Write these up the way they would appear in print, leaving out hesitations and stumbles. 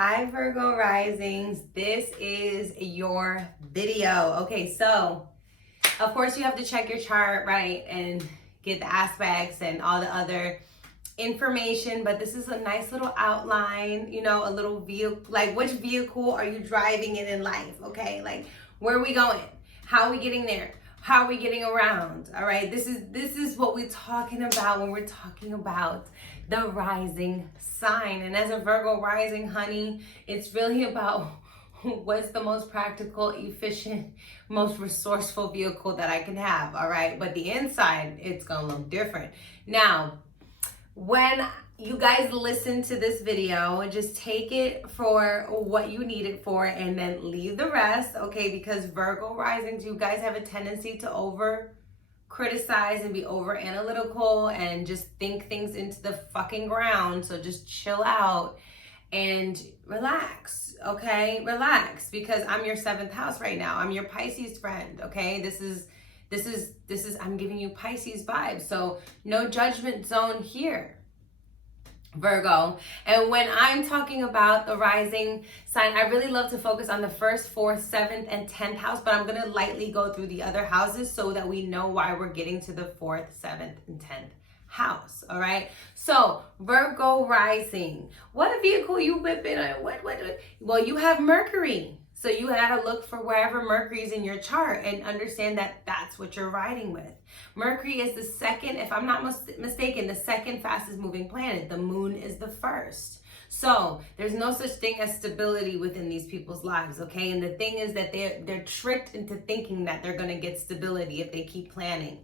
Hi Virgo risings, this is your video. Okay, so of course you have to check your chart, right, and get the aspects and all the other information, but this is a nice little outline, you know, a little vehicle, like which vehicle are you driving in life, okay? Like where are we going? How are we getting there? How are we getting around? All right, this is what we're talking about when we're talking about the rising sign. And as a Virgo rising, honey, it's really about what's the most practical, efficient, most resourceful vehicle that I can have. All right, but the inside, it's gonna look different. Now, when you guys listen to this video, just take it for what you need it for and then leave the rest, okay? Because Virgo risings, you guys have a tendency to over criticize and be over analytical and just think things into the fucking ground. So just chill out and relax, okay? Relax, because I'm your 7th house right now. I'm your Pisces friend, okay? This is I'm giving you Pisces vibes. So no judgment zone here, Virgo. And when I'm talking about the rising sign, I really love to focus on the 1st, 4th, 7th, and 10th house, but I'm going to lightly go through the other houses so that we know why we're getting to the 4th, 7th, and 10th house. All right. So Virgo rising, what vehicle you whipping? Well, you have Mercury. So you had to look for wherever Mercury is in your chart and understand that that's what you're riding with. Mercury is the second, if I'm not mistaken, the second fastest moving planet. The moon is the first. So there's no such thing as stability within these people's lives, okay? And the thing is that they're tricked into thinking that they're going to get stability if they keep planning.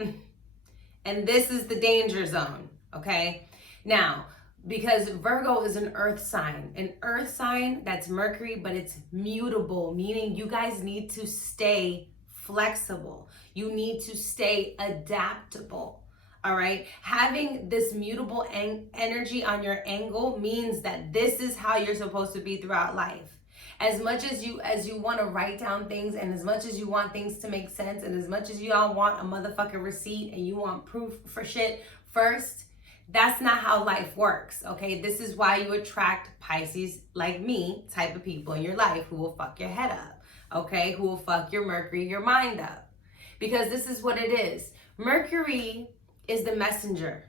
And this is the danger zone, okay? Now, because Virgo is an earth sign that's Mercury, but it's mutable, meaning you guys need to stay flexible. You need to stay adaptable. All right. Having this mutable energy on your angle means that this is how you're supposed to be throughout life. As much as you want to write down things, and as much as you want things to make sense, and as much as you all want a motherfucking receipt and you want proof for shit first, that's not how life works, okay? This is why you attract Pisces like me type of people in your life who will fuck your head up, okay? Who will fuck your Mercury, your mind up. Because this is what it is. Mercury is the messenger,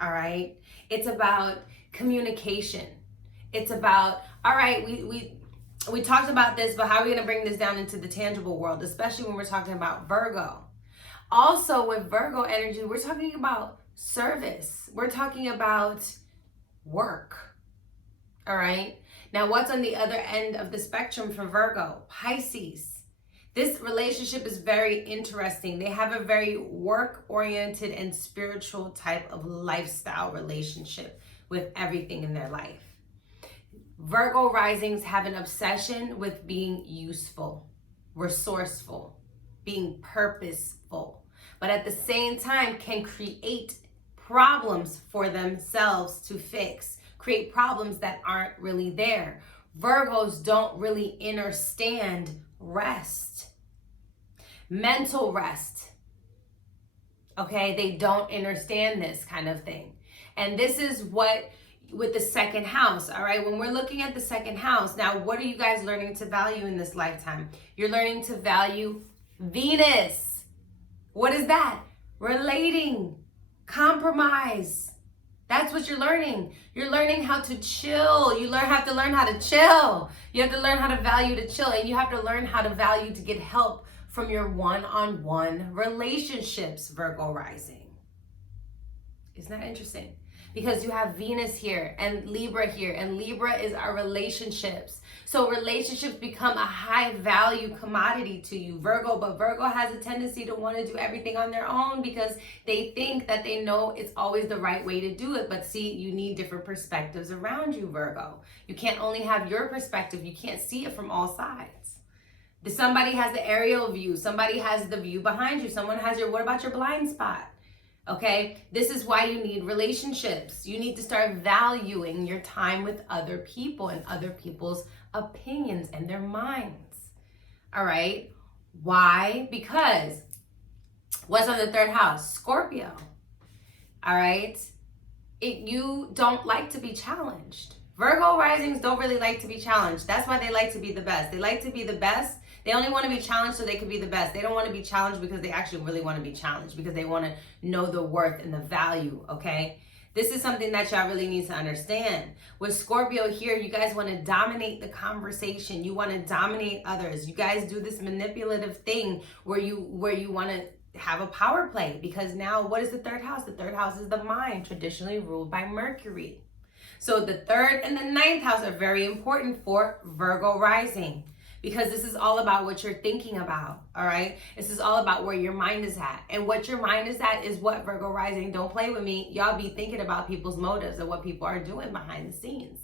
all right? It's about communication. It's about, all right, we talked about this, but how are we gonna bring this down into the tangible world, especially when we're talking about Virgo? Also with Virgo energy, we're talking about service. We're talking about work. All right. Now, what's on the other end of the spectrum for Virgo? Pisces. This relationship is very interesting. They have a very work-oriented and spiritual type of lifestyle relationship with everything in their life. Virgo risings have an obsession with being useful, resourceful, being purposeful, but at the same time can create problems for themselves to fix, create problems that aren't really there. Virgos don't really understand rest, mental rest. Okay, they don't understand this kind of thing. And this is what with the 2nd house, all right? When we're looking at the 2nd house, now what are you guys learning to value in this lifetime? You're learning to value Venus. What is that? Relating, compromise. That's what you're learning. You're learning how to chill. You have to learn how to chill. You have to learn how to value to chill, and you have to learn how to value to get help from your one-on-one relationships, Virgo rising. Isn't that interesting? Because you have Venus here and Libra here, and Libra is our relationships. So relationships become a high value commodity to you, Virgo, but Virgo has a tendency to want to do everything on their own because they think that they know it's always the right way to do it. But see, you need different perspectives around you, Virgo. You can't only have your perspective. You can't see it from all sides. Somebody has the aerial view. Somebody has the view behind you. Someone has what about your blind spot? Okay, this is why you need relationships. You need to start valuing your time with other people and other people's opinions and their minds. All right, why? Because what's on the 3rd house? Scorpio. All right, you don't like to be challenged. Virgo risings don't really like to be challenged. That's why they like to be the best. They like to be the best. They only want to be challenged so they can be the best. They don't want to be challenged because they actually really want to be challenged, because they want to know the worth and the value, okay? This is something that y'all really need to understand. With Scorpio here, you guys want to dominate the conversation. You want to dominate others. You guys do this manipulative thing where you want to have a power play, because now what is the third house? The third house is the mind, traditionally ruled by Mercury. So the third and the ninth house are very important for Virgo rising, because this is all about what you're thinking about, all right? This is all about where your mind is at. And what your mind is at is what, Virgo rising, don't play with me. Y'all be thinking about people's motives and what people are doing behind the scenes.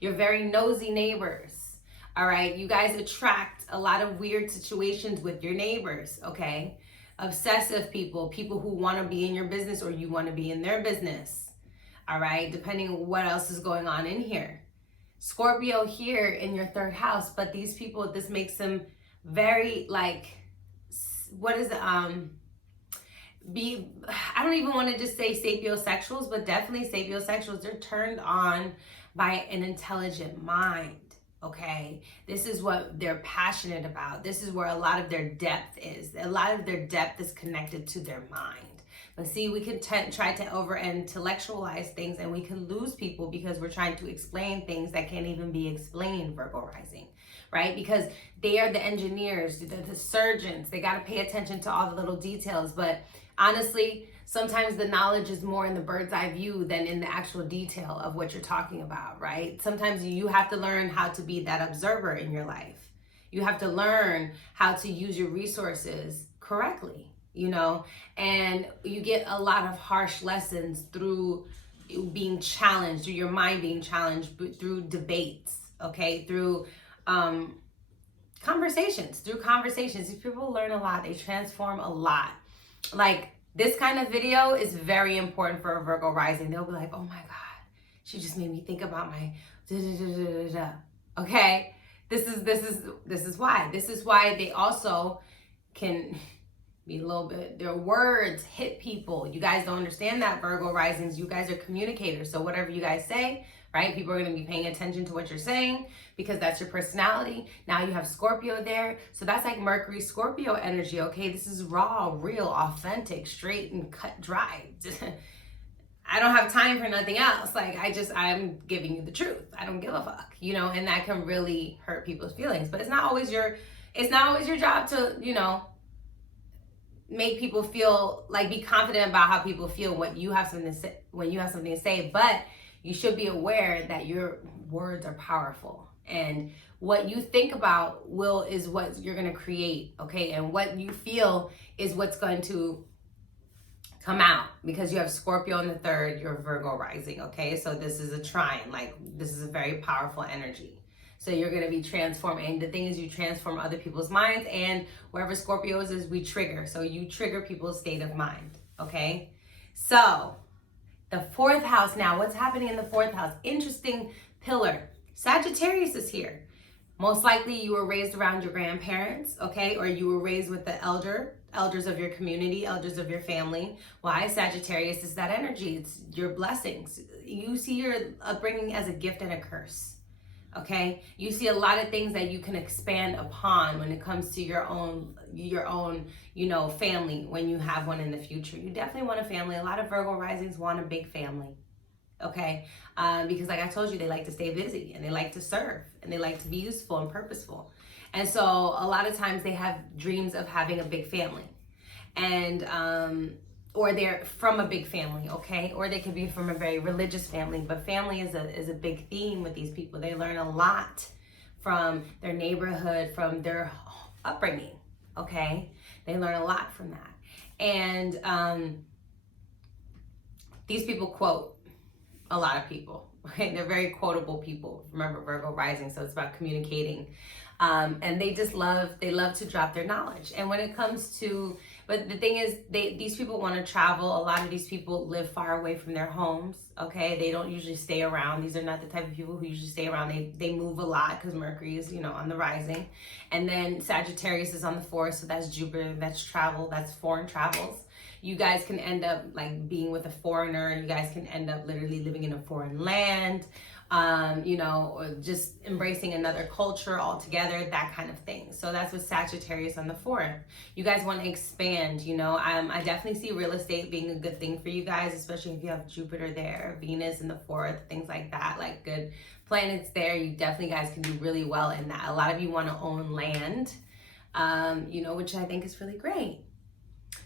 You're very nosy neighbors, all right? You guys attract a lot of weird situations with your neighbors, okay? Obsessive people, people who want to be in your business or you want to be in their business, all right? Depending on what else is going on in here. Scorpio here in your third house, but these people, this makes them very like, what is it? I don't even want to just say sapiosexuals, but definitely sapiosexuals. They're turned on by an intelligent mind. Okay, this is what they're passionate about. This is where a lot of their depth is. A lot of their depth is connected to their mind. But see, we can try to over intellectualize things, and we can lose people because we're trying to explain things that can't even be explained, Virgo rising, right? Because they are the engineers, the surgeons. They got to pay attention to all the little details. But honestly, sometimes the knowledge is more in the bird's eye view than in the actual detail of what you're talking about, right? Sometimes you have to learn how to be that observer in your life. You have to learn how to use your resources correctly, you know, and you get a lot of harsh lessons through being challenged, through your mind being challenged, through debates, okay, through conversations. These people learn a lot. They transform a lot. Like, this kind of video is very important for a Virgo rising. They'll be like, oh my God, she just made me think about my da-da-da-da-da-da. Okay, this is why. This is why they also can be a little bit, their words hit people. You guys don't understand that, Virgo risings. You guys are communicators. So whatever you guys say, right? People are going to be paying attention to what you're saying because that's your personality. Now you have Scorpio there. So that's like Mercury Scorpio energy, okay? This is raw, real, authentic, straight and cut dry. I don't have time for nothing else. Like, I'm giving you the truth. I don't give a fuck, you know, and that can really hurt people's feelings. But it's not always your job to, you know, make people feel like, be confident about how people feel when you have something to say, but you should be aware that your words are powerful, and what you think about is what you're going to create, okay? And what you feel is what's going to come out, because you have Scorpio in the third, you're Virgo rising, okay? So this is a trine, like this is a very powerful energy. So you're going to be transformed. And the thing is, you transform other people's minds, and wherever Scorpio is we trigger. So you trigger people's state of mind, okay? So the fourth house now, what's happening in the fourth house? Interesting pillar. Sagittarius is here. Most likely you were raised around your grandparents, okay? Or you were raised with the elders of your community, elders of your family. Why? Sagittarius is that energy. It's your blessings. You see your upbringing as a gift and a curse. Okay, you see a lot of things that you can expand upon when it comes to your own, you know, family. When you have one in the future, you definitely want a family. A lot of Virgo risings want a big family. Okay, because like I told you, they like to stay busy and they like to serve and they like to be useful and purposeful. And so a lot of times they have dreams of having a big family, and or they're from a big family, okay? Or they could be from a very religious family, but family is a big theme with these people. They learn a lot from their neighborhood, from their upbringing, okay? They learn a lot from that. And these people quote a lot of people, right? They're very quotable people. Remember, Virgo rising, so it's about communicating. And they love to drop their knowledge. And when it comes to, but the thing is, these people want to travel. A lot of these people live far away from their homes, okay? They don't usually stay around. These are not the type of people who usually stay around. They move a lot because Mercury is, you know, on the rising. And then Sagittarius is on the fourth, so that's Jupiter, that's travel, that's foreign travels. You guys can end up like being with a foreigner. You guys can end up literally living in a foreign land, you know, or just embracing another culture altogether, that kind of thing. So that's with Sagittarius on the 4th. You guys want to expand, you know. I definitely see real estate being a good thing for you guys, especially if you have Jupiter there, Venus in the 4th, things like that, like good planets there. You definitely guys can do really well in that. A lot of you want to own land, you know, which I think is really great.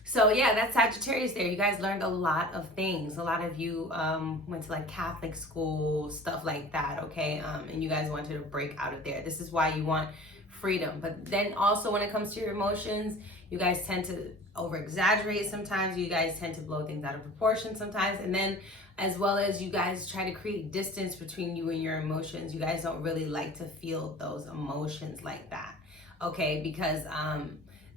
So yeah, that's Sagittarius there. You guys learned a lot of things. A lot of you went to like Catholic school, stuff like that, okay? And you guys wanted to break out of there. This is why you want freedom. But then also when it comes to your emotions, you guys tend to over exaggerate sometimes. You guys tend to blow things out of proportion sometimes. And then as well as you guys try to create distance between you and your emotions. You guys don't really like to feel those emotions like that, okay? Because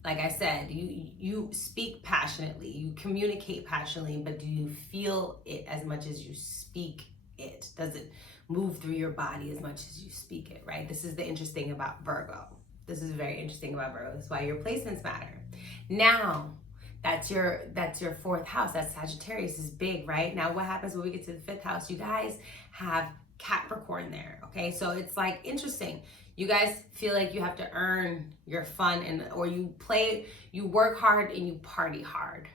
like I said, you speak passionately, you communicate passionately, but do you feel it as much as you speak it? Does it move through your body as much as you speak it, right? This is the interesting about Virgo. This is very interesting about Virgo. That's why your placements matter. Now, that's your 4th house. That's Sagittarius is big, right? Now, what happens when we get to the 5th house? You guys have Capricorn there, okay? So it's like interesting. You guys feel like you have to earn your fun, and or you work hard and you party hard,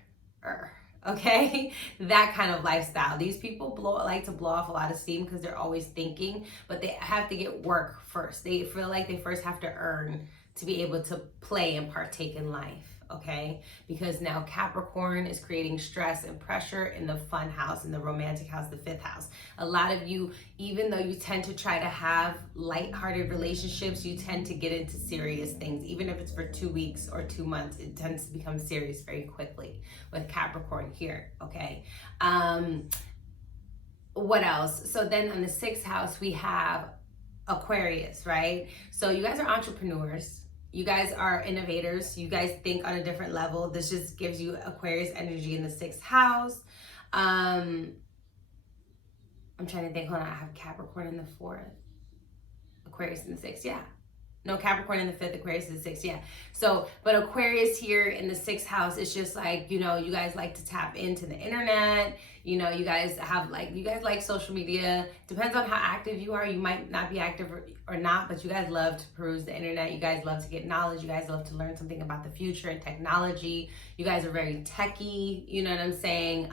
okay? That kind of lifestyle. These people like to blow off a lot of steam because they're always thinking, but they have to get work first. They feel like they first have to earn to be able to play and partake in life. Okay, because now Capricorn is creating stress and pressure in the fun house, in the romantic house, the 5th house. A lot of you, even though you tend to try to have lighthearted relationships, you tend to get into serious things. Even if it's for 2 weeks or 2 months, it tends to become serious very quickly with Capricorn here, okay? What else? So then on the 6th house, we have Aquarius, right? So you guys are entrepreneurs. You guys are innovators. You guys think on a different level. This just gives you Aquarius energy in the 6th house. I'm trying to think. Hold on. I have Capricorn in the 4th. Aquarius in the 6th. Yeah. No, Capricorn in the 5th, Aquarius in the 6th. Yeah. So, but Aquarius here in the 6th house, it's just like, you know, you guys like to tap into the internet. You know, you guys like social media. Depends on how active you are. You might not be active or not, but you guys love to peruse the internet. You guys love to get knowledge. You guys love to learn something about the future and technology. You guys are very techie. You know what I'm saying?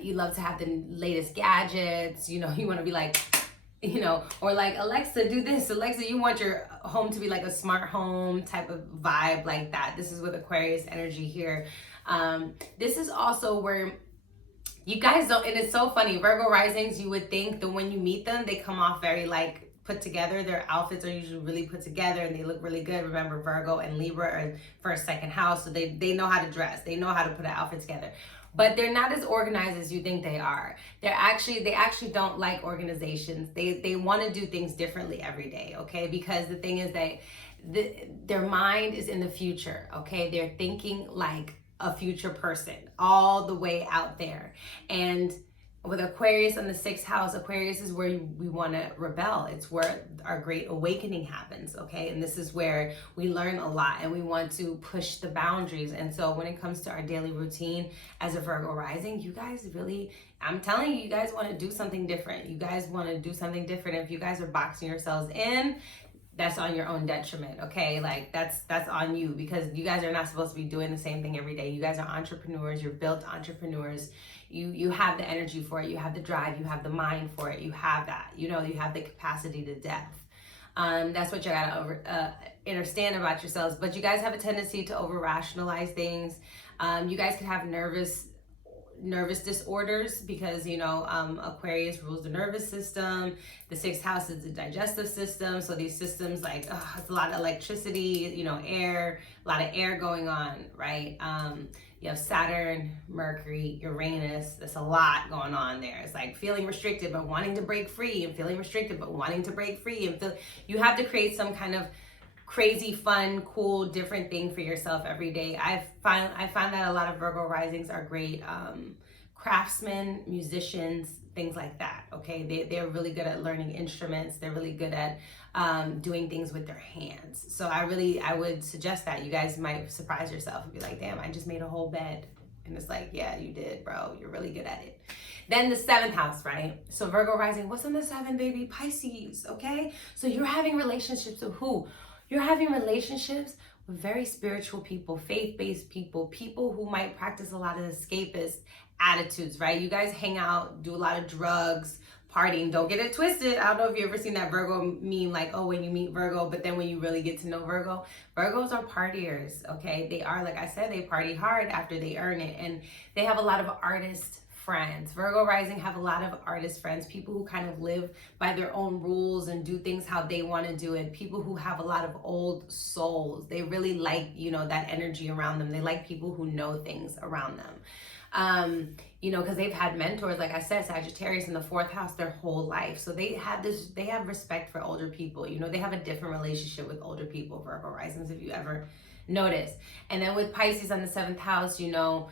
You love to have the latest gadgets. You know, you want to be like, you know, or like, Alexa, do this. Alexa, you want your home to be like a smart home type of vibe like that. This is with Aquarius energy here. This is also where you guys don't, and it's so funny, Virgo risings, you would think that when you meet them, they come off very like put together. Their outfits are usually really put together and they look really good. Remember, Virgo and Libra are 1st, 2nd house, so they know how to dress. They know how to put an outfit together. But they're not as organized as you think they are. They actually don't like organizations. They want to do things differently every day, okay? Because the thing is that their mind is in the future, okay? They're thinking like a future person all the way out there. And with Aquarius in the 6th house, Aquarius is where we want to rebel. It's where our great awakening happens, okay? And this is where we learn a lot and we want to push the boundaries. And so when it comes to our daily routine as a Virgo rising, you guys really, I'm telling you, you guys want to do something different. You guys want to do something different. If you guys are boxing yourselves in, that's on your own detriment, okay? Like that's on you, because you guys are not supposed to be doing the same thing every day. You guys are entrepreneurs. You're built entrepreneurs. You have the energy for it. You have the drive. You have the mind for it. You have that. You know, you have the capacity to depth. That's what you gotta understand about yourselves. But you guys have a tendency to over rationalize things. You guys can have nervous disorders because, you know, Aquarius rules the nervous system. The 6th house is the digestive system. So these systems, like, it's a lot of electricity, you know, air, a lot of air going on, right? You have Saturn, Mercury, Uranus. There's a lot going on there. It's like feeling restricted, but wanting to break free, and feeling restricted, but wanting to break free. And you have to create some kind of crazy, fun, cool, different thing for yourself every day. I find that a lot of Virgo risings are great craftsmen, musicians, things like that, okay? They're really good at learning instruments. They're really good at doing things with their hands. So I would suggest that. You guys might surprise yourself and be like, damn, I just made a whole bed. And it's like, yeah, you did, bro. You're really good at it. Then the 7th house, right? So Virgo rising, what's on the 7th, baby? Pisces, okay? So you're having relationships with who? You're having relationships with very spiritual people, faith-based people, people who might practice a lot of escapist attitudes, right? You guys hang out, do a lot of drugs, partying. Don't get it twisted. I don't know if you ever seen that Virgo meme, like, oh, when you meet Virgo, but then when you really get to know Virgo, Virgos are partiers, okay? They are, like I said, they party hard after they earn it, and they have a lot of artist friends. Virgo rising have a lot of artist friends, people who kind of live by their own rules and do things how they want to do it, people who have a lot of old souls. They really like, you know, that energy around them. They like people who know things around them. You know, because they've had mentors, like I said, Sagittarius in the 4th house their whole life. So they have respect for older people. You know, they have a different relationship with older people, Virgo risings, if you ever notice. And then with Pisces on the 7th house, you know,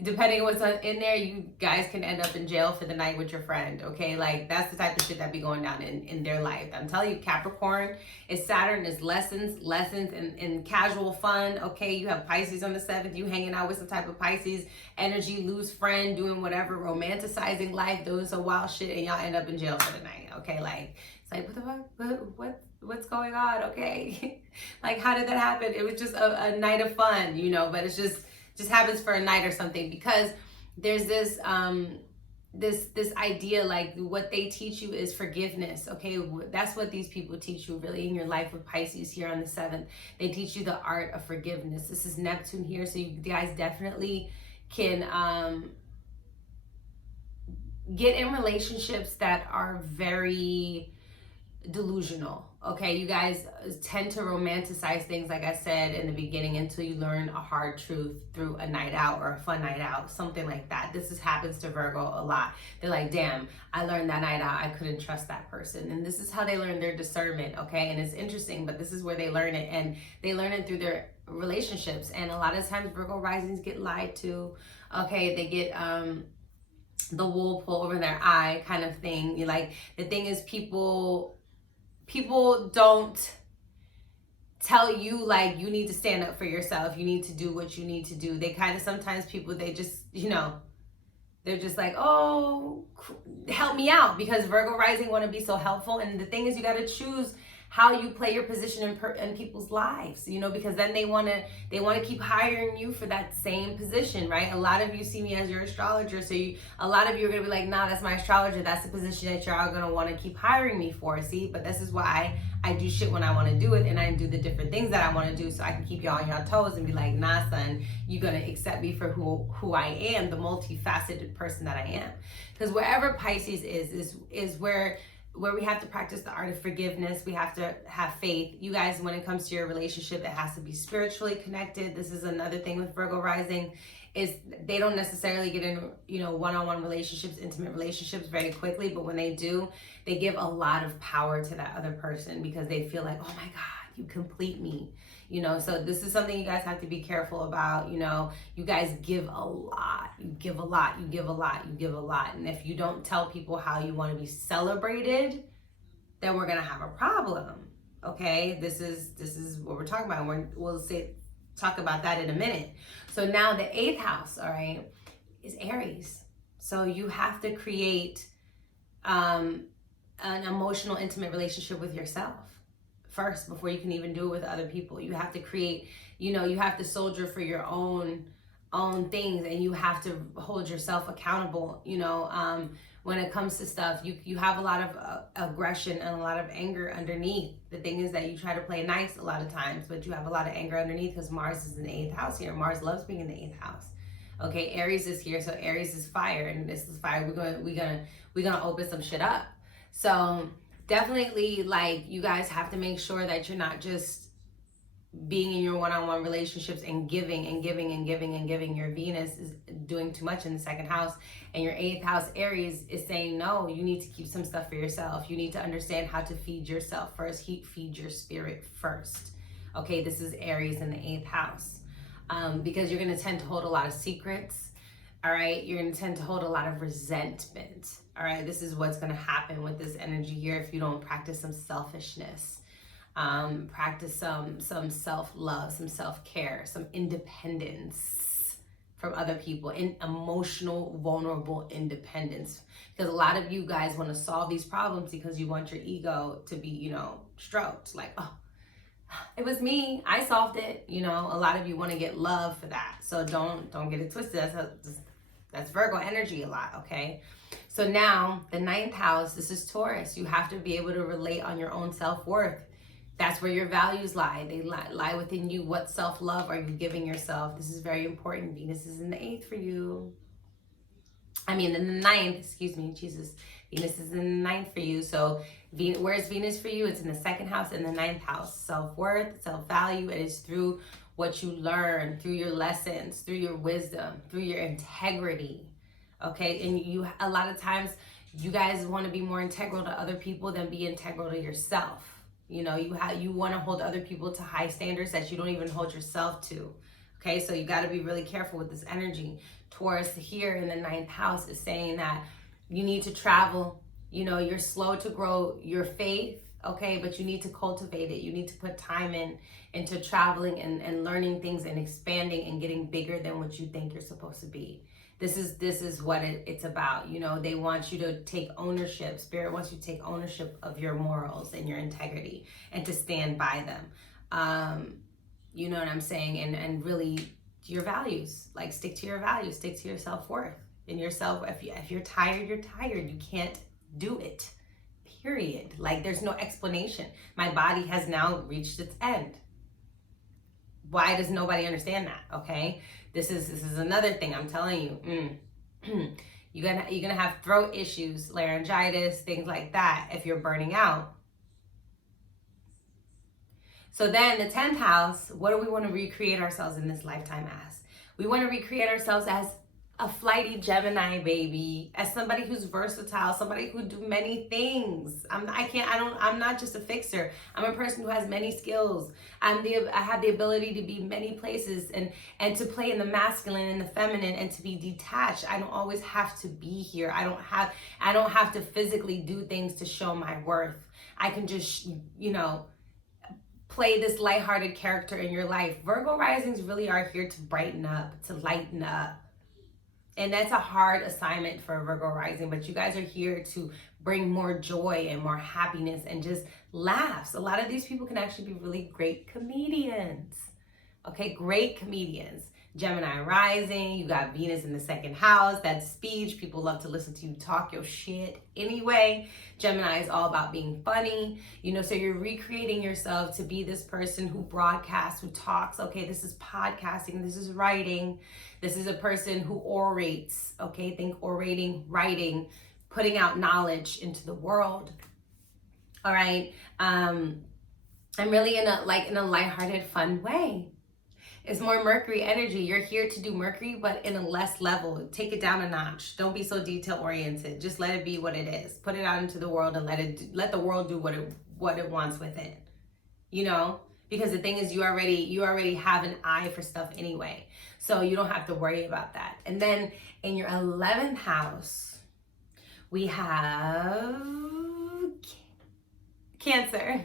depending on what's in there, you guys can end up in jail for the night with your friend, okay? Like, that's the type of shit that be going down in their life. I'm telling you, Capricorn is Saturn, is lessons and casual fun, okay? You have Pisces on the 7th, you hanging out with some type of Pisces energy, loose friend, doing whatever, romanticizing life, doing some wild shit, and y'all end up in jail for the night, okay? Like, it's like, what the fuck? What's going on, okay? Like, how did that happen? It was just a night of fun, you know, but it's just happens for a night or something, because there's this this idea, like, what they teach you is forgiveness, okay? That's what these people teach you really in your life with Pisces here on the 7th. They teach you the art of forgiveness. This is Neptune here, so you guys definitely can get in relationships that are very delusional, okay? You guys tend to romanticize things, like I said in the beginning, until you learn a hard truth through a night out or a fun night out, something like that. This happens to Virgo a lot. They're like, damn, I learned that night out, I couldn't trust that person. And this is how they learn their discernment, okay? And it's interesting, but this is where they learn it, and they learn it through their relationships. And a lot of times Virgo risings get lied to, okay? They get the wool pulled over their eye kind of thing. Like, the thing is, people don't tell you, like, you need to stand up for yourself, you need to do what you need to do. They kind of, sometimes people, they just, you know, they're just like, oh, help me out, because Virgo rising want to be so helpful. And the thing is, you got to choose how you play your position in people's lives, you know, because then they want to keep hiring you for that same position, right? A lot of you see me as your astrologer, so a lot of you are going to be like, nah, that's my astrologer, that's the position that you're all going to want to keep hiring me for. See, but this is why I do shit when I want to do it, and I do the different things that I want to do, so I can keep y'all on your toes and be like, nah, son, you're going to accept me for who I am, the multifaceted person that I am. Because wherever Pisces is where we have to practice the art of forgiveness. We have to have faith. You guys, when it comes to your relationship, it has to be spiritually connected. This is another thing with Virgo rising, is they don't necessarily get in, you know, one-on-one relationships, intimate relationships very quickly, but when they do, they give a lot of power to that other person, because they feel like, oh my God, you complete me. You know, so this is something you guys have to be careful about. You know, you guys give a lot, you give a lot, you give a lot, you give a lot. And if you don't tell people how you want to be celebrated, then we're going to have a problem. Okay. This is what we're talking about. We'll talk about that in a minute. So now the 8th house, all right, is Aries. So you have to create an emotional, intimate relationship with yourself first before you can even do it with other people. You have to create, you know, you have to soldier for your own things, and you have to hold yourself accountable. You know, when it comes to stuff, you have a lot of aggression and a lot of anger underneath. The thing is that you try to play nice a lot of times, but you have a lot of anger underneath, because Mars is in the 8th house here. Mars loves being in the 8th house. Okay, Aries is here, so Aries is fire, and this is fire. We're gonna open some shit up. So definitely, like, you guys have to make sure that you're not just being in your one-on-one relationships and giving and giving and giving and giving. Your Venus is doing too much in the 2nd house, and your 8th house Aries is saying, no, you need to keep some stuff for yourself. You need to understand how to feed yourself first. Feed your spirit first. Okay, this is Aries in the 8th house, because you're going to tend to hold a lot of secrets. All right, you're going to tend to hold a lot of resentment. All right, this is what's going to happen with this energy here if you don't practice some selfishness, practice some self-love, some self-care, some independence. from other people, in emotional, vulnerable independence. Because a lot of you guys want to solve these problems because you want your ego to be, you know, stroked. Like, oh, it was me, I solved it. You know, a lot of you want to get love for that. So don't get it twisted. That's Virgo energy a lot, okay? So now the 9th house, this is Taurus. You have to be able to relate on your own self-worth. That's where your values lie. They lie within you. What self-love are you giving yourself? This is very important. Venus is in the 8th for you. I mean, in the 9th, excuse me, Jesus. Venus is in the 9th for you. So where's Venus for you? It's in the 2nd house and the 9th house. Self-worth, self-value. It is through what you learn, through your lessons, through your wisdom, through your integrity. Okay, and a lot of times you guys want to be more integral to other people than be integral to yourself. You know, you want to hold other people to high standards that you don't even hold yourself to. Okay, so you got to be really careful with this energy. Taurus here in the 9th house is saying that you need to travel. You know, you're slow to grow your faith, okay, but you need to cultivate it. You need to put time into traveling and learning things and expanding and getting bigger than what you think you're supposed to be. This is what it's about. You know, they want you to take ownership. Spirit wants you to take ownership of your morals and your integrity and to stand by them. You know what I'm saying? And really your values, like stick to your values, stick to your self-worth and yourself. If you're tired, you're tired. You can't do it, period. Like there's no explanation. My body has now reached its end. Why does nobody understand that? Okay. This is another thing I'm telling you. You're gonna have throat issues, laryngitis, things like that if you're burning out. So then the 10th house, what do we want to recreate ourselves in this lifetime as? We want to recreate ourselves as a flighty Gemini baby, as somebody who's versatile, somebody who do many things. I'm not just a fixer. I'm a person who has many skills. I have the ability to be many places and to play in the masculine and the feminine and to be detached. I don't always have to be here. I don't have to physically do things to show my worth. I can just, you know, play this lighthearted character in your life. Virgo risings really are here to brighten up, to lighten up. And that's a hard assignment for a Virgo rising, but you guys are here to bring more joy and more happiness and just laughs. A lot of these people can actually be really great comedians. Okay, great comedians. Gemini rising, you got Venus in the 2nd house. That's speech. People love to listen to you talk your shit anyway. Gemini is all about being funny. You know, so you're recreating yourself to be this person who broadcasts, who talks. Okay, this is podcasting. This is writing. This is a person who orates. Okay, think orating, writing, putting out knowledge into the world. All right. I'm really in a lighthearted, fun way. It's more Mercury energy. You're here to do Mercury, but in a less level. Take it down a notch. Don't be so detail oriented. Just let it be what it is. Put it out into the world and let the world do what it wants with it. You know, because the thing is, you already have an eye for stuff anyway, so you don't have to worry about that. And then in your 11th house, we have Cancer.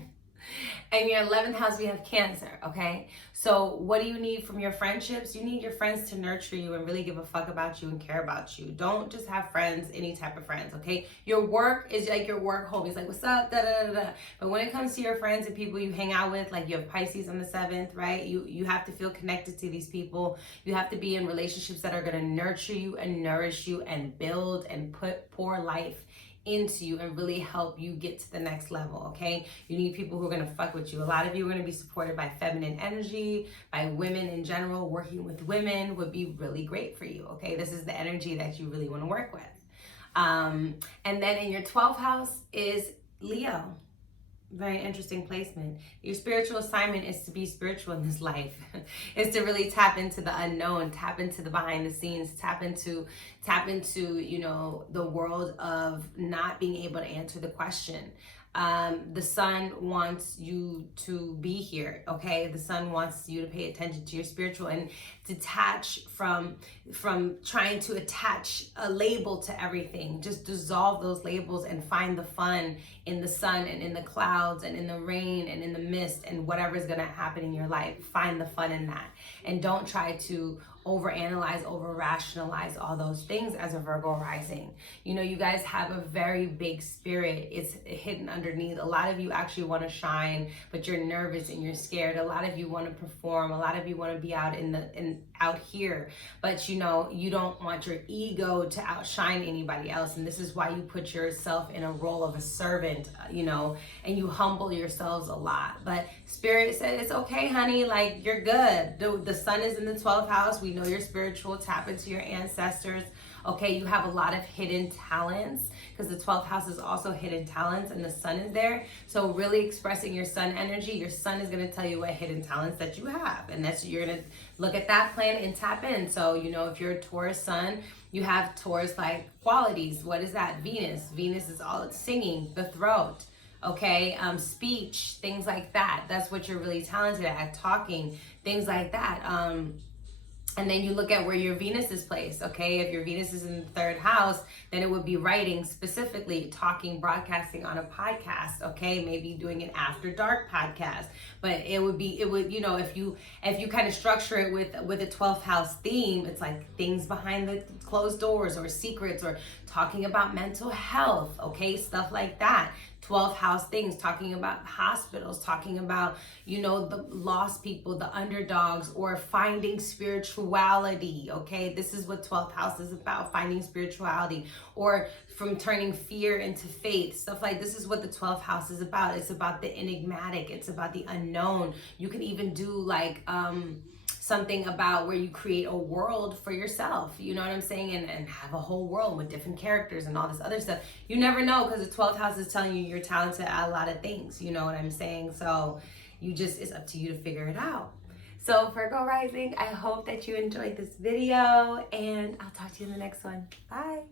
In your 11th house, we have Cancer, okay? So what do you need from your friendships? You need your friends to nurture you and really give a fuck about you and care about you. Don't just have friends, any type of friends, okay? Your work is like your work home. It's like, what's up, da da da da. But when it comes to your friends and people you hang out with, like you have Pisces on the 7th, right? You have to feel connected to these people. You have to be in relationships that are gonna nurture you and nourish you and build and pour life into you and really help you get to the next level, okay? You need people who are gonna fuck with you. A lot of you are gonna be supported by feminine energy, by women in general. Working with women would be really great for you, okay? This is the energy that you really wanna work with. And then in your 12th house is Leo. Very interesting placement. Your spiritual assignment is to be spiritual in this life. Is to really tap into the unknown, tap into the behind the scenes, tap into, you know, the world of not being able to answer the question. The sun wants you to be here, okay? The sun wants you to pay attention to your spiritual and detach from trying to attach a label to everything. Just dissolve those labels and find the fun in the sun and in the clouds and in the rain and in the mist and whatever's gonna happen in your life. Find the fun in that. And don't try to overanalyze, over rationalize all those things as a Virgo rising. You know, you guys have a very big spirit. It's hidden underneath. A lot of you actually want to shine, but you're nervous and you're scared. A lot of you want to perform. A lot of you want to be out out here, but you know, you don't want your ego to outshine anybody else. And this is why you put yourself in a role of a servant, you know, and you humble yourselves a lot. But Spirit said, it's okay, honey. Like, you're good. The sun is in the 12th house. We know you're spiritual. Tap into your ancestors. Okay, you have a lot of hidden talents, because the 12th house is also hidden talents and the sun is there. So really expressing your sun energy, your sun is going to tell you what hidden talents that you have. And that's, you're going to look at that planet and tap in. So, you know, if you're a Taurus sun, you have Taurus like qualities. What is that? Venus. Venus is all singing, the throat. Okay, speech, things like that. That's what you're really talented at, talking, things like that. And then you look at where your Venus is placed, okay? If your Venus is in the 3rd house, then it would be writing, specifically talking, broadcasting on a podcast, okay? Maybe doing an after dark podcast. But it would, you know, if you kind of structure it with a 12th house theme, it's like things behind the closed doors, or secrets, or talking about mental health, okay? Stuff like that. 12th house things, talking about hospitals, talking about, you know, the lost people, the underdogs, or finding spirituality, okay? This is what 12th house is about, finding spirituality, or from turning fear into faith, stuff like this is what the 12th house is about. It's about the enigmatic, it's about the unknown. You can even do like, something about where you create a world for yourself, you know what I'm saying, and have a whole world with different characters and all this other stuff. You never know, because the 12th house is telling you you're talented at a lot of things, you know what I'm saying? So you just, it's up to you to figure it out. So Virgo rising, I hope that you enjoyed this video, and I'll talk to you in the next one. Bye.